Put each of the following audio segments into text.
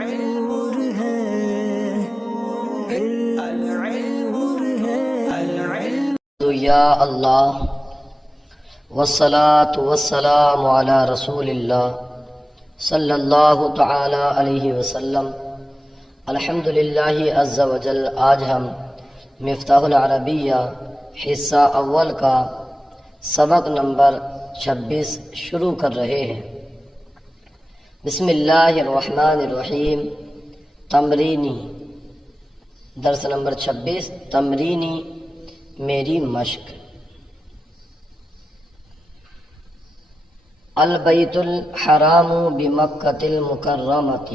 نور ہے نور ہے یا اللہ والصلاة والسلام علی رسول اللہ صلی اللہ تعالی علیہ وسلم۔ الحمدللہ عز و جل۔ آج ہم مفتاح العربیہ حصہ اول کا سبق نمبر 26 شروع کر رہے ہیں۔ بسم اللہ الرحمن الرحیم۔ تمرینی درس نمبر 26، تمرینی میری مشق۔ البیت الحرام بمکۃ المکرمۃ،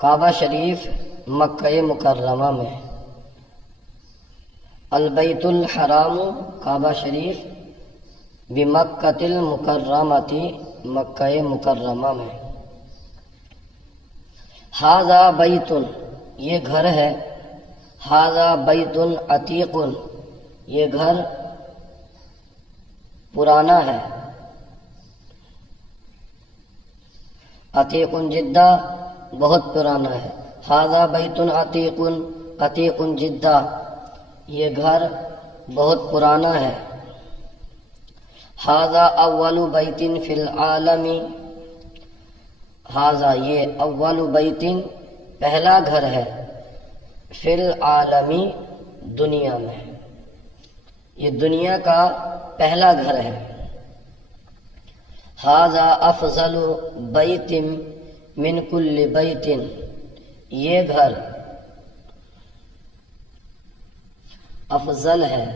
کعبہ شریف مکہ مکرمہ میں۔ البیت الحرام کعبہ شریف، بمکۃ المکرمۃ مکہ مکرمہ میں۔ ھذا بیت، یہ گھر ہے۔ ھذا بیت عتیق، یہ گھر پرانا ہے۔ عتیق جدہ، بہت پرانا ہے۔ ھذا بیت عتیق، عتیق جدہ، یہ گھر بہت پرانا ہے۔ ھذا اول بیت فی العالم، ھذا یہ اول بیت پہلا گھر ہے، فی العالم دنیا میں، یہ دنیا کا پہلا گھر ہے۔ ھذا افضل بیت من کل بیت، یہ گھر افضل ہے،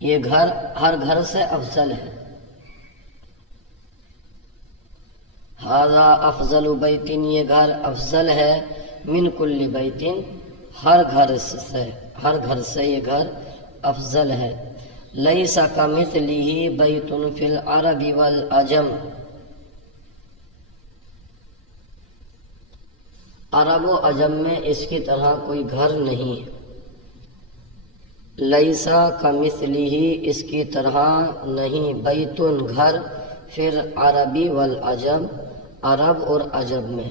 یہ گھر ہر گھر سے افضل ہے۔ ھذا افضل بیت، یہ گھر افضل ہے، من کل بیت، ہر گھر سے یہ گھر افضل ہے۔ لیس کمثلہ بیت فی العرب والعجم، عرب و عجم میں اس کی طرح کوئی گھر نہیں۔ لیس کمثلہ، اس کی طرح نہیں، بیت گھر، فی العرب والعجم، عرب اور عجم میں،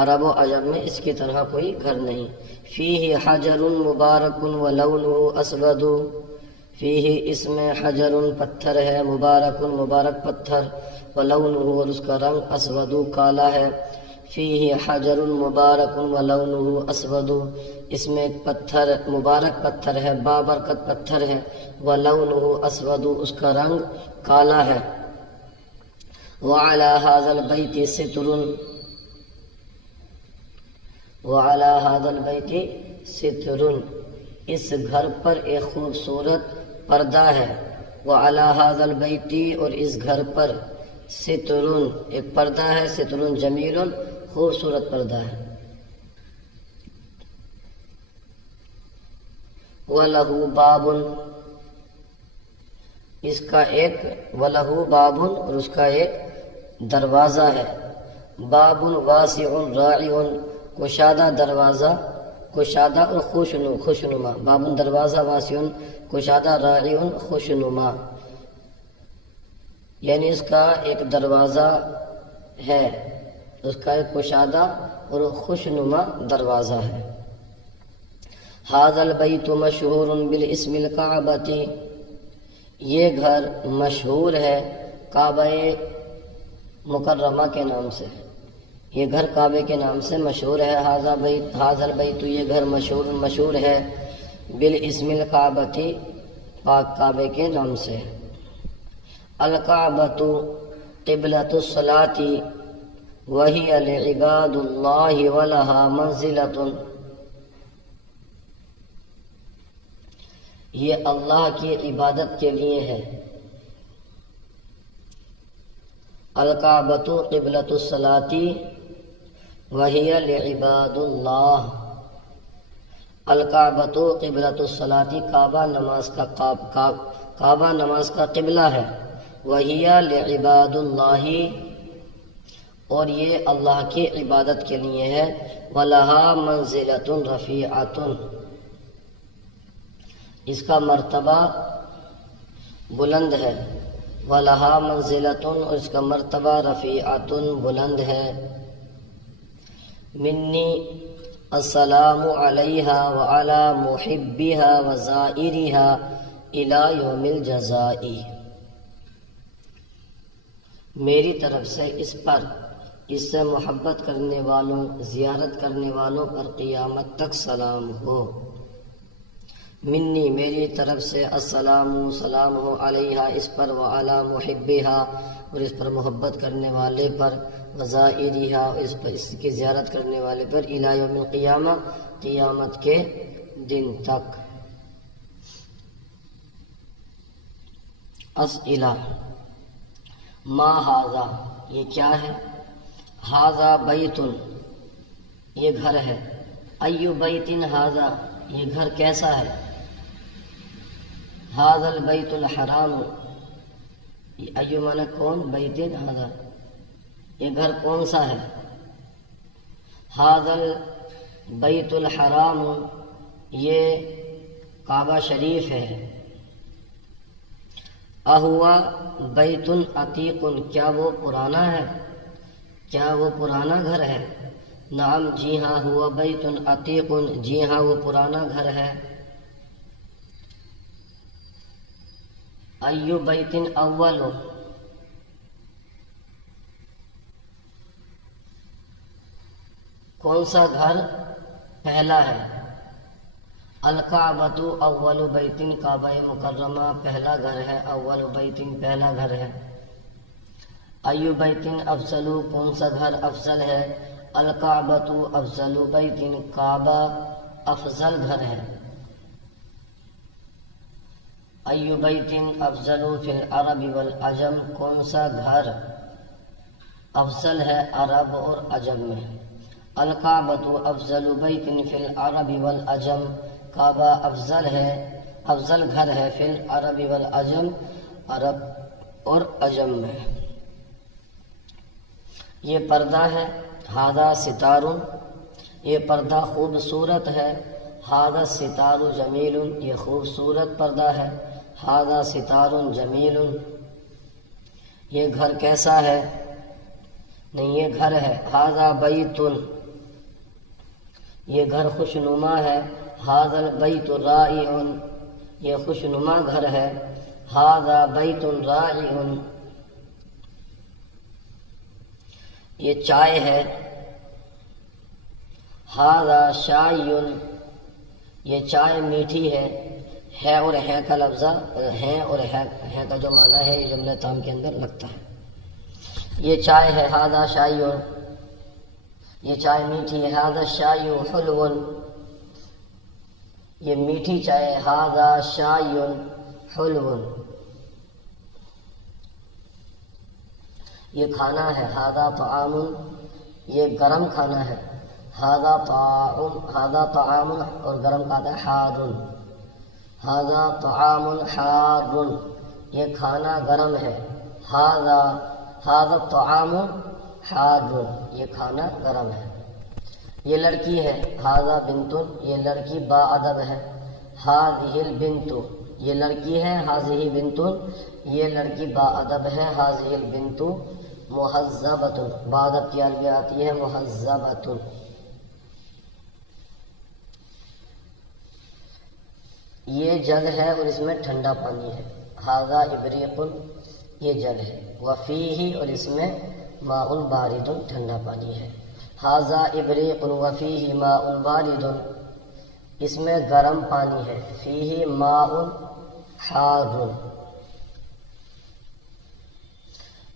عرب و عجم میں اس کی طرح کوئی گھر نہیں۔ فیہ حجر مبارک ولونہ اسود، فیہ اس میں حجر پتھر ہے، مبارک مبارک پتھر، ولونہ اور اس کا رنگ، اسود کالا ہے۔ فیہ حجر مبارک ولونہ اسود، اس میں ایک پتھر مبارک پتھر ہے، بابرکت پتھر ہے، ولونہ اسود، اس کا رنگ کالا ہے۔ وعلی ھذا البیت ستر، وعلی ھذا البیت ستر، اس گھر پر ایک خوبصورت پردہ ہے۔ وعلی ھذا البیت، اور اس گھر پر ستر، ایک پردہ ہے، ستر جمیل، خوبصورت پردہ ہے۔ وَلَهُ بَابٌ، اس کا ایک، وَلَهُ بَابٌ، اور اس کا ایک دروازہ ہے۔ باب واسع راعٍ، کشادہ دروازہ، کشادہ اور خوشنما۔ باب دروازہ، واسع کشادہ، راعٍ خوشنما، یعنی اس کا ایک دروازہ ہے، اس کا ایک کشادہ اور خوشنما دروازہ ہے۔ ھذا البیت مشہور بالاسم الکعبۃ، یہ گھر مشہور ہے کعبہ مکرمہ کے نام سے، یہ گھر کعبے کے نام سے مشہور ہے۔ ھذا البیت، یہ گھر مشہور ہے، بالاسم الکعبۃ، پاک کعبے کے نام سے۔ الکعبۃ قبلۃ الصلاۃ وہی لعباد اللہ ولہا منزلۃ، یہ اللہ کی عبادت کے لیے ہے۔ الکعبۃ قبلۃ الصلاۃ وہی لعباد اللہ، الکعبۃ قبلۃ الصلاۃ، کعبہ نماز کا قبلہ ہے۔ وہی لعباد اللہ، اور یہ اللہ کی عبادت کے لیے ہے۔ وَلَهَا مَنزِلَةٌ رَفِيعَةٌ، اس کا مرتبہ بلند ہے۔ وَلَهَا مَنزِلَةٌ اور اس کا مرتبہ رفیعۃ بلند ہے. منی السلام علیہا وعلی محبیہا وزائرہا الی یوم الجزاء. میری طرف سے اس پر، اس سے محبت کرنے والوں، زیارت کرنے والوں پر قیامت تک سلام ہو. منی میری طرف سے السلام سلام ہو علیہا اس پر، وعلی محبیہا اور اس پر محبت کرنے والے پر، وزائرہا اس پر، اس کی زیارت کرنے والے پر، الی یوم القیامہ قیامت کے دن تک. اسئلہ. ما ھذا یہ کیا ہے؟ ھذا بیت یہ گھر ہے. ای بیت ھذا یہ گھر کیسا ہے؟ ھذا البیت الحرام ای مانا کون، بیت ھذا یہ گھر کون سا ہے؟ ھذا البیت الحرام یہ کعبہ شریف ہے. اہوا بیت عتیق کیا وہ پرانا ہے؟ کیا وہ پرانا گھر ہے؟ نعم جی ہاں، ہوا بیت عتیق جی ہاں وہ پرانا گھر ہے. ایو بیت اول کون سا گھر پہلا ہے؟ الکعبۃ اول بیت کعبہ مکرمہ پہلا گھر ہے. اول بیت پہلا گھر ہے. ایو بیت افضل کون سا گھر افضل ہے؟ الکعبۃ افضل بیت کعبہ افضل گھر ہے. ایو بیت افضل فی العرب والعجم کون سا گھر افضل ہے عرب اور عجم میں؟ الکعبۃ افضل بیت فی العرب والعجم کعبہ افضل ہے، افضل گھر ہے فی العرب والعجم عرب اور عجم میں. یہ پردہ ہے. ھذا ستار یہ پردہ خوبصورت ہے. ھذا الستار جمیل یہ خوبصورت پردہ ہے. ھذا ستار جمیل یہ گھر کیسا ہے؟ نہیں یہ گھر ہے. ھذا بیت یہ گھر خوشنما ہے. ھذا البیت رائع یہ خوشنما گھر ہے. ھذا بیت رائع یہ چائے ہے. ھذا شای یہ چائے میٹھی ہے اور ہے کا لفظ ہے اور ہے کا جو معنی ہے یہ جملہ تام کے اندر لگتا ہے. یہ چائے ہے. ھذا شای یہ چائے میٹھی ہے. ھذا شای حلو یہ میٹھی چائے. ھذا شای حلو یہ کھانا ہے. ھذا طعام یہ گرم کھانا ہے. ھذا طعام اور گرم کھانا ہے حار. ھذا طعام حار یہ کھانا گرم ہے. ھذا الطعام حار یہ کھانا گرم ہے. یہ لڑکی ہے. ھذا بنت یہ لڑکی با ادب ہے. ھذہ البنت یہ لڑکی ہے. ھذہ بنت یہ لڑکی با ادب ہے. ھذہ البنت مہذبۃ با ادب کی عربی آتی ہے مہذبۃ. یہ جگ ہے اور اس میں ٹھنڈا پانی ہے. ھذا ابریق یہ جگ ہے. وفیہ اور اس میں ماء بارد ٹھنڈا پانی ہے. ھذا ابریق وفیہ ماء بارد اس میں گرم پانی ہے. فیہ ماء حار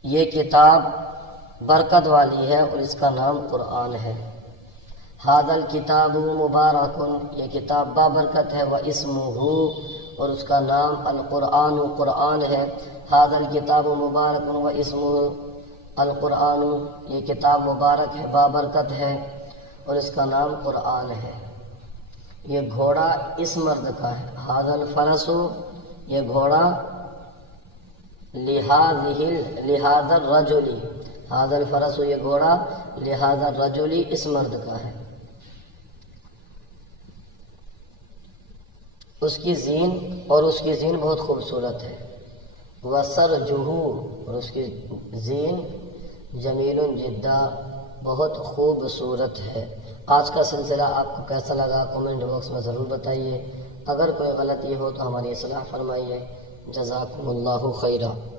یہ کتاب برکت والی ہے اور اس کا نام قرآن ہے. ھذا الکتاب مبارک یہ کتاب بابرکت ہے. واسمہ اور اس کا نام القرآن قرآن ہے. ھذا الکتاب مبارک واسمہ القرآن یہ کتاب مبارک ہے بابرکت ہے اور اس کا نام قرآن ہے. یہ گھوڑا اس مرد کا ہے. ھذا الفرس یہ گھوڑا لہذا الرجل ھذا الفرس یہ گھوڑا لہذا الرجل اس مرد کا ہے. اس کی زین اور اس کی زین بہت خوبصورت ہے. وسرجہو اور اس کی زین جمیل جدا بہت خوبصورت ہے۔ آج کا سلسلہ آپ کو کیسا لگا کمنٹ باکس میں ضرور بتائیے، اگر کوئی غلطی ہو تو ہماری اصلاح فرمائیے۔ جزاکم اللہ خیرہ۔